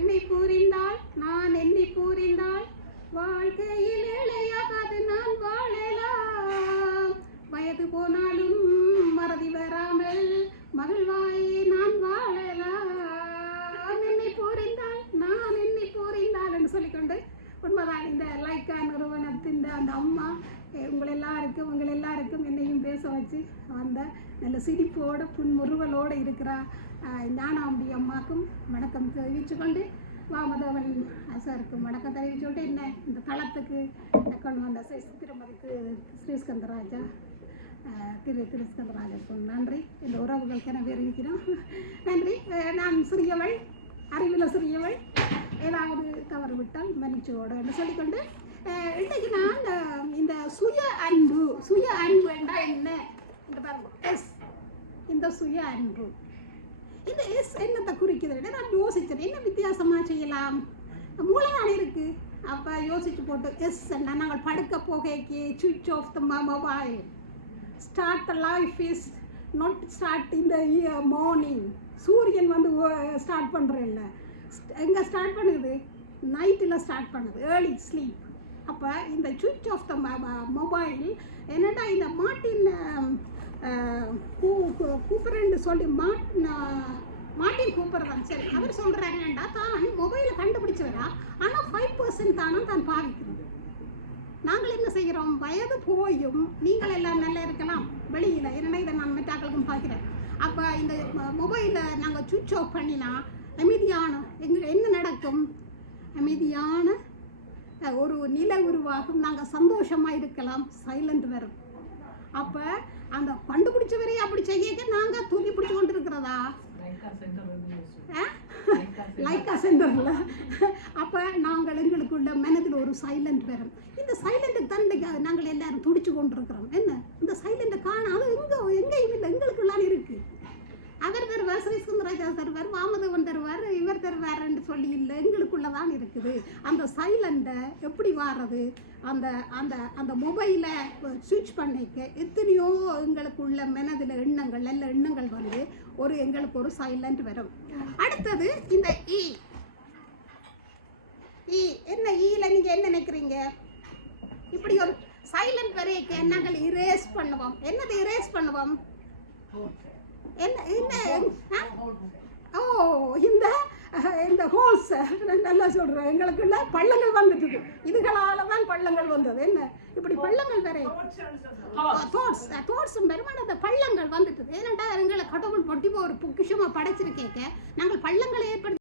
என்னை புரிந்தால் நான் என்னை புரிந்தால் வாழ்க்கையில் இளையாகாது நான் வாழலாம். வயது போனாலும் மறதி வராமல் மகிழ்வாயே நான் வாழலாம். என்னை புரிந்தால் நான் என்னை புரிந்தால் என்று சொல்லிக்கொண்டு உண்மைதான் இந்த லைக்கா நிறுவனத்தின் அந்த அம்மா உங்கள் எல்லாருக்கும் என்னையும் பேச வச்சு அந்த நல்ல சிரிப்போட புன்முறுவலோடு இருக்கிற ஞானாம்பி அம்மாக்கும் வணக்கம் தெரிவித்துக்கொண்டு வாமதவன் சாருக்கும் வணக்கம் தெரிவிச்சுட்டு என்ன இந்த தளத்துக்கு கொண்டு வந்த திருமதி ஸ்ரீஸ்கந்தராஜா ஸ்ரீஸ்கந்தராஜாவுக்கும் நன்றி. இந்த உறவுகளுக்கு என இருக்கிறோம் நன்றி. நான் சிறியவள், அறிவில் சிறியவள், ஏதாவது தவறு விட்டால் மன்னிச்சோடு என்று சொல்லிக்கொண்டு இன்றைக்கு நான் இந்த சுய அன்பு என்றால் என்ன இந்த பாருங்க எஸ், இந்த சுய அன்பு இந்த எஸ் என்னத்தை குறிக்கிறது நான் யோசிச்சேன். என்ன வித்தியாசமாக செய்யலாம், மூளைதான் இருக்கு. அப்போ யோசிச்சு போட்டு எஸ் என்ன நாங்கள் படுக்க போகைக்கு சுவிட்ச் off the mobile, start the life is not start in the morning. சூரியன் வந்து ஸ்டார்ட் பண்ணுறேன்ல, எங்கே ஸ்டார்ட் பண்ணுது, நைட்டில் ஸ்டார்ட் பண்ணுது, ஏர்லி ஸ்லீப். அப்போ இந்த சுவிட்ச் ஆஃப் த மொபைல் என்னடா இந்த மார்ட்டின் கூப்பர்ன்னு சொல்லி மார்ட்டின் கூப்பர் தான் சரி அவர் சொல்கிறாங்கடா தான் மொபைலை கண்டுபிடிச்சவரா, ஆனால் 5% தானே தான் பாதிக்கிறது. நாங்கள் என்ன செய்கிறோம், வயது போயும் நீங்கள் எல்லாம் நல்லா இருக்கலாம் வெளியில், என்னென்னா இதை நான் மெட்டாக்களுக்கும் பார்க்குறேன். அப்போ இந்த மொபைலை நாங்கள் சுவிட்ச் ஆஃப் பண்ணினா அமைதியான என்ன நடக்கும், அமைதியான ஒரு நிலை உருவாகும், நாங்கள் சந்தோஷமாக இருக்கலாம், சைலண்ட் வரும். அப்போ அந்த கண்டுபிடிச்சவரையே அப்படி செய்ய நாங்கள் தூக்கி பிடிச்சி கொண்டு இருக்கிறதா லைக்கா சென்டரில். அப்போ நாங்கள் எங்களுக்குள்ள மனதில் ஒரு சைலண்ட் வரும். இந்த சைலண்ட்டுக்கு தான் நாங்கள் எல்லாரும் துடிச்சு கொண்டு இருக்கிறோம். என்ன இந்த சைலண்ட்டை காண அது எங்கேயும் இல்லை, எங்களுக்குள்ளான இருக்குது. அவர் தருவார், ஸ்ரீஸ்கந்தராஜா தருவார், வாமதவன் தருவார், இவர் தருவார்ன்னு சொல்லி இல்லை, எங்களுக்குள்ளதான் இருக்குது. அந்த சைலண்டை எப்படி வாடுறது, அந்த அந்த அந்த மொபைலை சுவிட்ச் பண்ணிக்க எத்தனையோ எங்களுக்குள்ள மனதில் எண்ணங்கள் நல்ல எண்ணங்கள் வந்து எங்களுக்கு ஒரு சைலண்ட் வரும். அடுத்தது இந்த இ என்ன ஈல நீங்கள் என்ன நினைக்கிறீங்க, இப்படி ஒரு சைலண்ட் வரைக்க நாங்கள் இரேஸ் பண்ணுவோம். என்னது இரேஸ் பண்ணுவோம், என்ன என்ன ஓ இந்த ஹோல்ஸ் நல்லா சொல்கிறேன், எங்களுக்குள்ள பள்ளங்கள் வந்துட்டுது, இதுகளால் தான் பள்ளங்கள் வந்தது. என்ன இப்படி பள்ளங்கள் வரை தோட்ஸும் பெருமான அந்த பள்ளங்கள் வந்துட்டுது. ஏன்னாட்டா எங்களை கடவுள் பொட்டி ஒரு பொக்கிஷமாக படைச்சிருக்கேக்க நாங்கள் பள்ளங்களை ஏற்படுத்தி